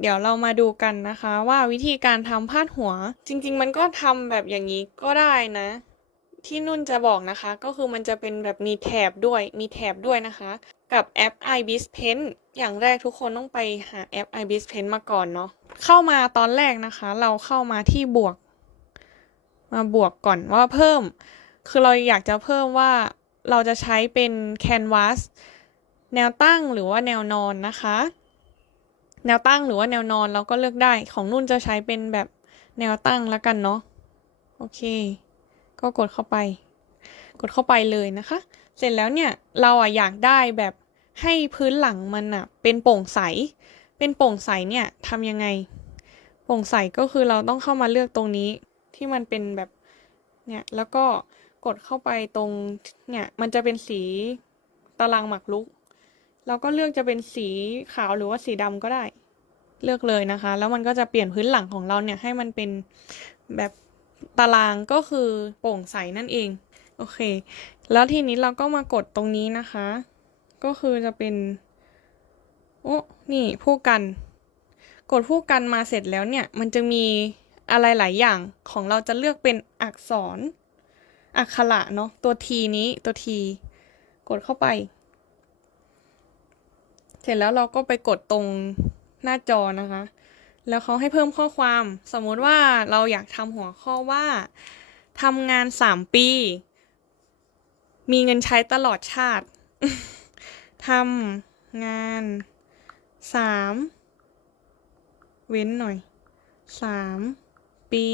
เดี๋ยวเรามาดูกันนะคะว่าวิธีการทำพาดหัว จริง ๆ มันก็ทำแบบอย่างนี้ก็ได้นะ ที่นุ่นจะบอกนะคะ ก็คือมันจะเป็นแบบมีแถบด้วยมีแถบด้วยนะคะ กับแอป ibis pen อย่างแรกทุกคนต้องไปหาแอป ibis pen มาก่อนเนาะเข้ามาตอนแรกนะคะ เราเข้ามาที่บวก มาบวกก่อนว่าเพิ่ม คือเราอยากจะเพิ่มว่าเราจะใช้เป็น canvas แนวตั้งหรือว่าแนวนอนนะคะ แนวตั้งหรือว่าแนวนอนเราก็เลือกได้ ของนุ่นจะใช้เป็นแบบแนวตั้งแล้วกันเนาะ โอเค ก็กดเข้าไป กดเข้าไปเลยนะคะ เสร็จแล้วเนี่ยเราอะอยากได้แบบให้พื้นหลังมันอะเป็นโปร่งใส เป็นโปร่งใสเนี่ยทำยังไง โปร่งใสก็คือเราต้องเข้ามาเลือกตรงนี้ที่มันเป็นแบบเนี่ยแล้วก็กดเข้าไปตรงเนี่ยมันจะเป็นสีตารางหมากรุก เราก็เลือกจะเป็นสีขาวหรือว่าสีดำก็ได้ เลือกเลยนะคะ แล้วมันก็จะเปลี่ยนพื้นหลังของเราเนี่ยให้มันเป็นแบบตารางก็คือโปร่งใสนั่นเอง โอเค แล้วทีนี้เราก็มากดตรงนี้นะคะ ก็คือจะเป็น โอ้นี่ผู้กัน กดผู้กันมาเสร็จแล้วเนี่ย มันจะมีอะไรหลายอย่างของเราจะเลือกเป็นอักษร อักขระเนาะตัวทีนี้ตัวที กดเข้าไป เสร็จแล้วเราก็ไปกดตรงหน้าจอนะคะ แล้วเขาให้เพิ่มข้อความ สมมุติว่าเราอยากทำหัวข้อว่าทำงานสามปี มีเงินใช้ตลอดชาติทำงานสามเว้นหน่อยสามปี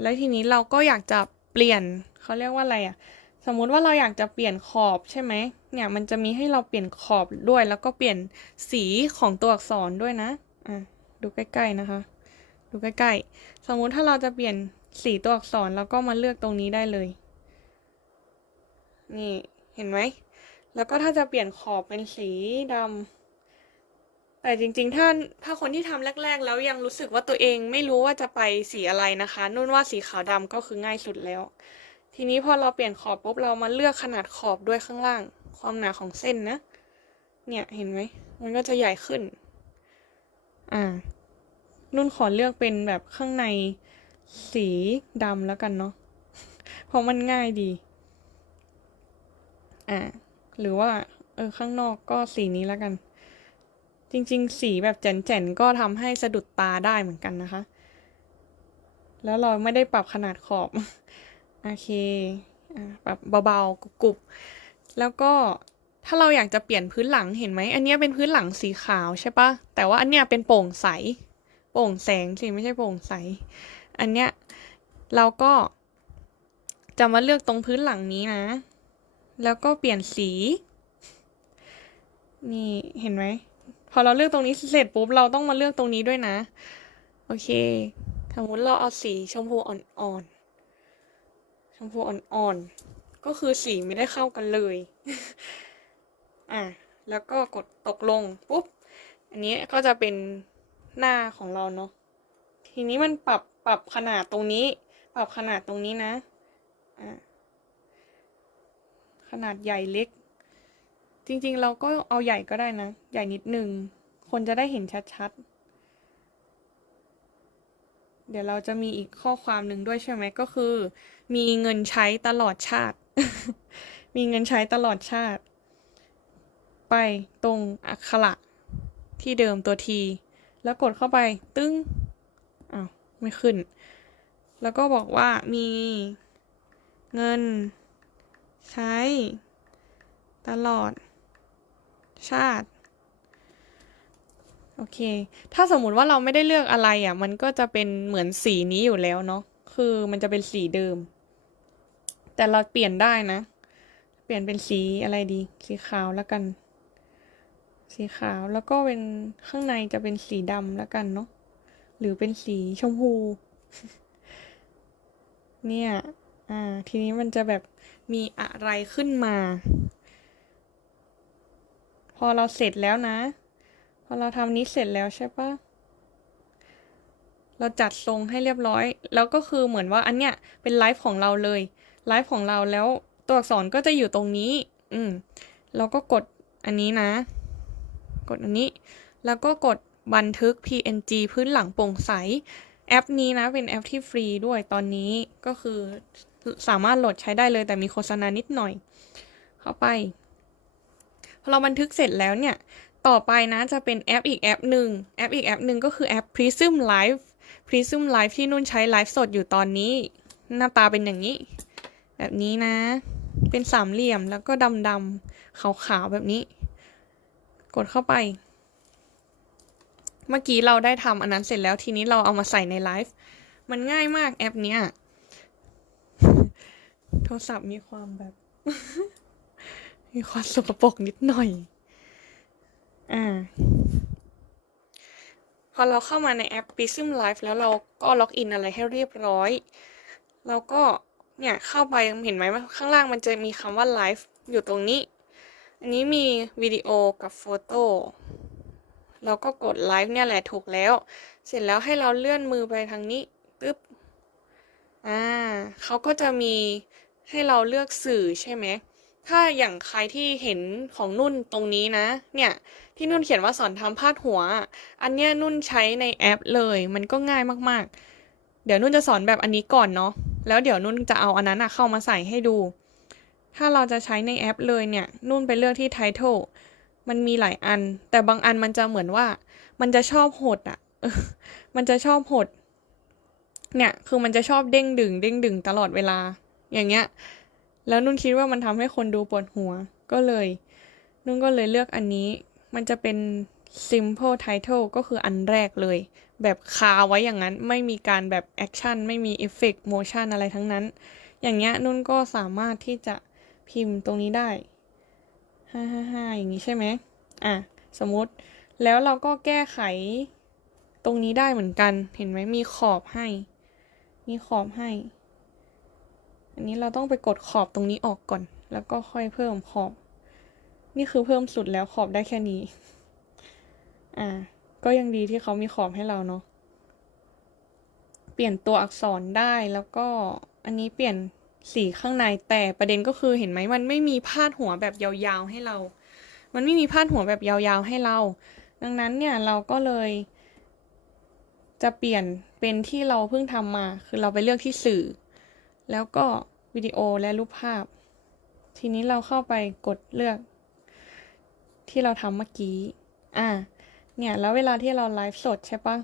แล้วทีนี้เราก็อยากจะเปลี่ยนเขาเรียกว่าอะไรอะ สมมุติว่าเราอยากจะเปลี่ยนขอบใช่ไหมเนี่ยมันจะมีให้เราเปลี่ยนขอบด้วย แล้วก็เปลี่ยนสีของตัวอักษรด้วยนะอะดูใกล้ๆนะคะ ดูใกล้ๆ สมมุติถ้าเราจะเปลี่ยนสีตัวอักษรเราก็มาเลือกตรงนี้ได้เลย นี่เห็นไหม แล้วก็ถ้าจะเปลี่ยนขอบเป็นสีดำแต่จริงๆ ถ้าถ้าคนที่ทำแรก ๆ แล้วยังรู้สึกว่าตัวเองไม่รู้ว่าจะไปสีอะไรนะคะ นุ่นว่าสีขาวดำก็คือง่ายสุดแล้ว ทีนี้พอเราเปลี่ยนขอบปุ๊บเรามาเลือกขนาดขอบด้วยข้างล่าง ความหนาของเส้นนะ เนี่ยเห็นไหมมันก็จะใหญ่ขึ้น อ่า นุ่นขอเลือกเป็นแบบข้างในสีดำแล้วกันเนาะ เพราะมันง่ายดี อ่า หรือว่า เออ ข้างนอกก็สีนี้แล้วกัน จริงๆ สีแบบแจ่นๆ ก็ทำให้สะดุดตาได้เหมือนกันนะคะ แล้วเราไม่ได้ปรับขนาดขอบ โอเคอ่าปรับเบาๆกรุบๆแล้วก็ถ้าเราอยากจะเปลี่ยนพื้นหลังเห็นไหม อันนี้เป็นพื้นหลังสีขาวใช่ปะแต่ว่าอันเนี้ยเป็นโปร่งใส โปร่งแสงสิไม่ใช่โปร่งใส อันเนี้ยเราก็จะมาเลือกตรงพื้นหลังนี้นะ แล้วก็เปลี่ยนสี นี่เห็นไหม พอเราเลือกตรงนี้เสร็จปุ๊บเราต้องมาเลือกตรงนี้ด้วยนะ โอเคสมมติเราเอาสีชมพูอ่อน มพูอ่อนๆ ก็คือสีไม่ได้เข้ากันเลย อะ แล้วก็กดตกลงปุ๊บ อันนี้ก็จะเป็นหน้าของเราเนาะ ทีนี้มันปรับปรับขนาดตรงนี้ ปรับขนาดตรงนี้นะ อะ ขนาดใหญ่เล็ก จริงๆ เราก็เอาใหญ่ก็ได้นะ ใหญ่นิดนึง คนจะได้เห็นชัดๆ เดี๋ยวเราจะมีอีกข้อความหนึ่งด้วยใช่ไหมก็คือ มีเงินใช้ตลอดชาติ มีเงินใช้ตลอดชาติ ไปตรงอักขระที่เดิมตัวที แล้วกดเข้าไปตึ้งอ้าวไม่ขึ้น แล้วก็บอกว่ามีเงินใช้ ตลอด ชาติ โอเค ถ้าสมมุติว่าเราไม่ได้เลือกอะไรอะ มันก็จะเป็นเหมือนสีนี้อยู่แล้วเนาะ คือมันจะเป็นสีเดิม แต่เราเปลี่ยนได้นะ เปลี่ยนเป็นสีอะไรดี สีขาวแล้วกัน สีขาวแล้วก็เป็นข้างในจะเป็นสีดำแล้วกันเนาะ หรือเป็นสีชมพู เนี่ย อ่า ทีนี้มันจะแบบมีอะไรขึ้นมา พอเราเสร็จแล้วนะ อเราทำนี้เสร็จแล้วใช่ปะเราจัดทรงให้เรียบร้อย แล้วก็คือเหมือนว่าอันเนี้ยเป็นไลฟ์ของเราเลย ไลฟ์ของเราแล้วตัวอักษรก็จะอยู่ตรงนี้ อืม เราก็กดอันนี้นะ กดอันนี้ แล้วก็กดบันทึก PNG พื้นหลังโปร่งใส แอปนี้นะเป็นแอปที่ฟรีด้วยตอนนี้ก็คือสามารถโหลดใช้ได้เลยแต่มีโฆษณานิดหน่อย เข้าไป พอเราบันทึกเสร็จแล้วเนี่ย ต่อไปนะจะเป็นแอปอีกแอปหนึ่งแอปอีกแอปหนึ่งก็คือแอป Prism Live Prism Live ที่นุ่นใช้ไลฟ์สดอยู่ตอนนี้ หน้าตาเป็นอย่างนี้ แบบนี้นะ เป็นสามเหลี่ยมแล้วก็ดำๆขาวๆแบบนี้ กดเข้าไป เมื่อกี้เราได้ทำอันนั้นเสร็จแล้วทีนี้เราเอามาใส่ในไลฟ์มันง่ายมากแอปเนี้ยโทรศัพท์มีความแบบ มีความสกปรกนิดหน่อย อ่า พอเราเข้ามาในแอป Prism Live แล้วเราก็ล็อกอินอะไรให้เรียบร้อย แล้วก็เนี่ยเข้าไปเห็นไหมว่าข้างล่างมันจะมีคำว่า Live อยู่ตรงนี้ อันนี้มีวิดีโอกับโฟโต้เราก็กดไลฟ์เนี่ยแหละถูกแล้ว เสร็จแล้วให้เราเลื่อนมือไปทางนี้ปึ๊บ อ่าเขาก็จะมีให้เราเลือกสื่อใช่ไหม ถ้าอย่างใครที่เห็นของนุ่นตรงนี้นะ เนี่ย ที่นุ่นเขียนว่าสอนทำพาดหัว อันเนี้ยนุ่นใช้ในแอปเลย มันก็ง่ายมากๆ เดี๋ยวนุ่นจะสอนแบบอันนี้ก่อนเนาะแล้วเดี๋ยวนุ่นจะเอาอันนั้นอะเข้ามาใส่ให้ดู ถ้าเราจะใช้ในแอปเลยเนี่ย นุ่นไปเลือกที่ title มันมีหลายอัน แต่บางอันมันจะเหมือนว่า มันจะชอบหดอะมันจะชอบหด เนี่ย คือมันจะชอบเด้งดึง เด้งดึงตลอดเวลา อย่างเงี้ย แล้วนุ่นคิดว่ามันทำให้คนดูปวดหัว ก็เลย นุ่นก็เลยเลือกอันนี้ มันจะเป็น simple title ก็คืออันแรกเลย แบบคาไว้อย่างนั้น ไม่มีการแบบแอคชั่น ไม่มีเอฟเฟกต์โมชั่นอะไรทั้งนั้น อย่างเงี้ยนุ่นก็สามารถที่จะพิมพ์ตรงนี้ได้ห้าห้าห้าอย่างนี้ใช่ไหมอะ สมมติ แล้วเราก็แก้ไขตรงนี้ได้เหมือนกัน เห็นไหมมีขอบให้ มีขอบให้ อันนี้เราต้องไปกดขอบตรงนี้ออกก่อน แล้วก็ค่อยเพิ่มขอบ นี่คือเพิ่มสุดแล้วขอบได้แค่นี้ อ่า ก็ยังดีที่เขามีขอบให้เราเนาะ เปลี่ยนตัวอักษรได้แล้วก็อันนี้เปลี่ยนสีข้างในแต่ประเด็นก็คือเห็นไหมมันไม่มีพาดหัวแบบยาวๆให้เรา มันไม่มีพาดหัวแบบยาวๆให้เรา ดังนั้นเนี่ยเราก็เลย จะเปลี่ยนเป็นที่เราเพิ่งทำมา คือเราไปเลือกที่สื่อ แล้วก็วิดีโอและรูปภาพ ทีนี้เราเข้าไปกดเลือก ที่เราทำเมื่อกี้ อ่า เนี่ยแล้วเวลาที่เราไลฟ์สดใช่ปะ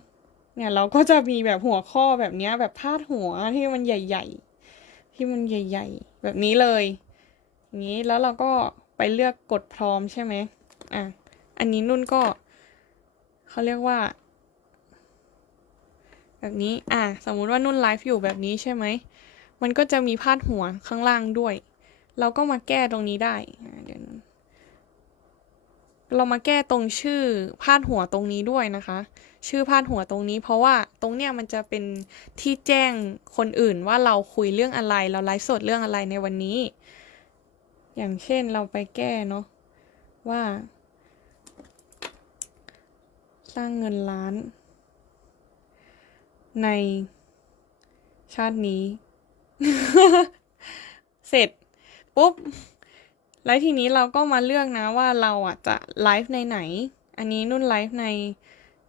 เนี่ยเราก็จะมีแบบหัวข้อแบบเนี้ยแบบพาดหัวที่มันใหญ่ ๆ ที่มันใหญ่ ๆ แบบนี้เลยอย่างนี้แล้วเราก็ไปเลือกกดพร้อมใช่ไหมอะอันนี้นุ่นก็เขาเรียกว่า แบบนี้ อะสมมุติว่านุ่นไลฟ์อยู่แบบนี้ใช่ไหม มันก็จะมีพาดหัวข้างล่างด้วย เราก็มาแก้ตรงนี้ได้เดี๋ยวเรามาแก้ตรงชื่อพาดหัวตรงนี้ด้วยนะคะ ชื่อพาดหัวตรงนี้ เพราะว่าตรงเนี้ยมันจะเป็นที่แจ้งคนอื่นว่าเราคุยเรื่องอะไร เราไลฟ์สดเรื่องอะไรในวันนี้ อย่างเช่นเราไปแก้เนาะว่า สร้างเงินล้าน ในชาตินี้ เสร็จปุ๊บ แล้วทีนี้เราก็มาเลือกนะว่าเราอะจะไลฟ์ในไหน อันนี้นุ่นไลฟ์ใน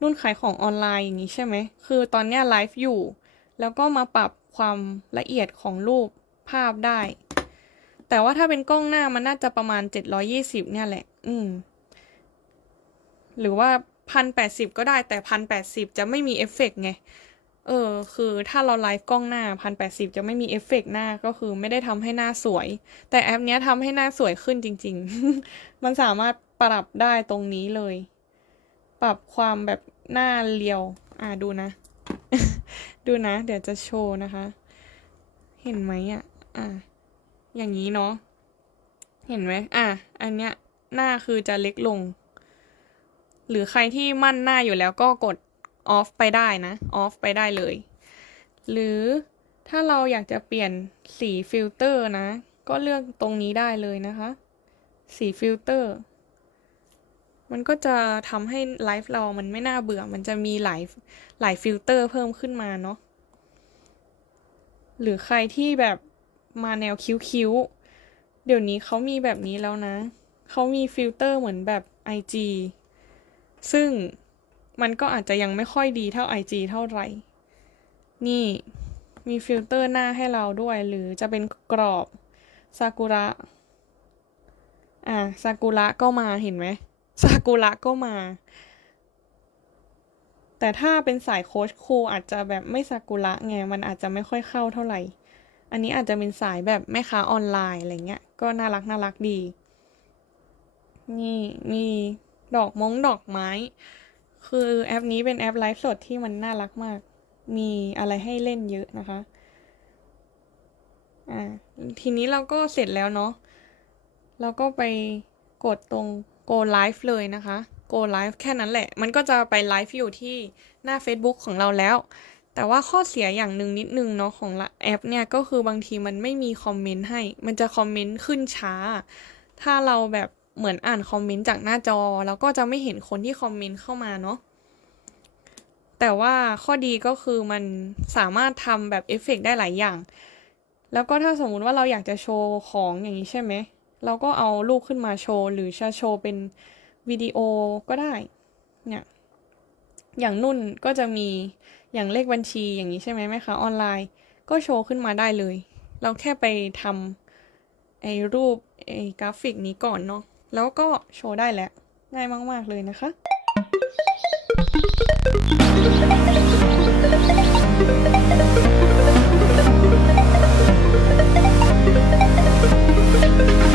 นุ่นขายของออนไลน์อย่างนี้ใช่ไหม คือตอนเนี้ยไลฟ์อยู่ แล้วก็มาปรับความละเอียดของรูปภาพได้ แต่ว่าถ้าเป็นกล้องหน้ามันน่าจะประมาณ 720 เนี่ยแหละ อืม หรือว่าพันแปดสิบก็ได้แต่พันแปดสิบจะไม่มีเอฟเฟกต์ไง เออ คือถ้าเราไลฟ์กล้องหน้าพันแปดสิบจะไม่มีเอฟเฟกต์หน้าก็คือไม่ได้ทำให้หน้าสวย แต่แอปเนี้ยทำให้หน้าสวยขึ้นจริง ๆ มันสามารถปรับได้ตรงนี้เลย ปรับความแบบหน้าเรียว อ่าดูนะ ดูนะ เดี๋ยวจะโชว์นะคะ เห็นไหมอะ อ่า อย่างนี้เนาะ เห็นไหมอะ อันเนี้ยหน้าคือจะเล็กลง หรือใครที่มั่นหน้าอยู่แล้วก็กด off ไปได้นะ off ไปได้เลย หรือถ้าเราอยากจะเปลี่ยนสีฟิลเตอร์นะ ก็เลือกตรงนี้ได้เลยนะคะ สีฟิลเตอร์ มันก็จะทำให้ไลฟ์เรามันไม่น่าเบื่อ มันจะมีหลายหลายฟิลเตอร์เพิ่มขึ้นมาเนาะ หรือใครที่แบบมาแนวคิ้วๆ เดี๋ยวนี้เขามีแบบนี้แล้วนะ เขามีฟิลเตอร์เหมือนแบบ IG ซึ่ง มันก็อาจจะยังไม่ค่อยดีเท่า IG เท่าไหร่ นี่มีฟิลเตอร์หน้าให้เราด้วย หรือจะเป็นกรอบซากุระ อะซากุระก็มาเห็นไหมซากุระก็มา แต่ถ้าเป็นสายโค้ชครูอาจจะแบบไม่ซากุระไง มันอาจจะไม่ค่อยเข้าเท่าไหร่ อันนี้อาจจะเป็นสายแบบแม่ค้าออนไลน์อะไรเงี้ย ก็น่ารักน่ารักดี นี่มีดอกมงดอกไม้ คือแอปนี้เป็นแอปไลฟ์สดที่มันน่ารักมาก มีอะไรให้เล่นเยอะนะคะ อ่า ทีนี้เราก็เสร็จแล้วเนาะ เราก็ไปกดตรง go live เลยนะคะ go live แค่นั้นแหละ มันก็จะไปไลฟ์อยู่ที่หน้า Facebook ของเราแล้ว แต่ว่าข้อเสียอย่างหนึ่งนิดนึงเนาะของแอปเนี่ยก็คือบางทีมันไม่มีคอมเมนต์ให้ มันจะคอมเมนต์ขึ้นช้า ถ้าเราแบบ เหมือนอ่านคอมเมนต์จากหน้าจอ แล้วก็จะไม่เห็นคนที่คอมเมนต์เข้ามาเนาะแต่ว่าข้อดีก็คือมันสามารถทำแบบเอฟเฟกต์ได้หลายอย่าง แล้วก็ถ้าสมมุติว่าเราอยากจะโชว์ของอย่างนี้ใช่ไหม เราก็เอารูปขึ้นมาโชว์ หรือจะโชว์เป็นวิดีโอก็ได้ เนี่ย อย่างนุ่นก็จะมีอย่างเลขบัญชีอย่างนี้ใช่ไหมแม่ค้าออนไลน์ ก็โชว์ขึ้นมาได้เลย เราแค่ไปทำไอ้รูปไอ้กราฟิกนี้ก่อนเนาะ แล้วก็โชว์ได้แล้วง่ายมาก ๆ เลยนะคะ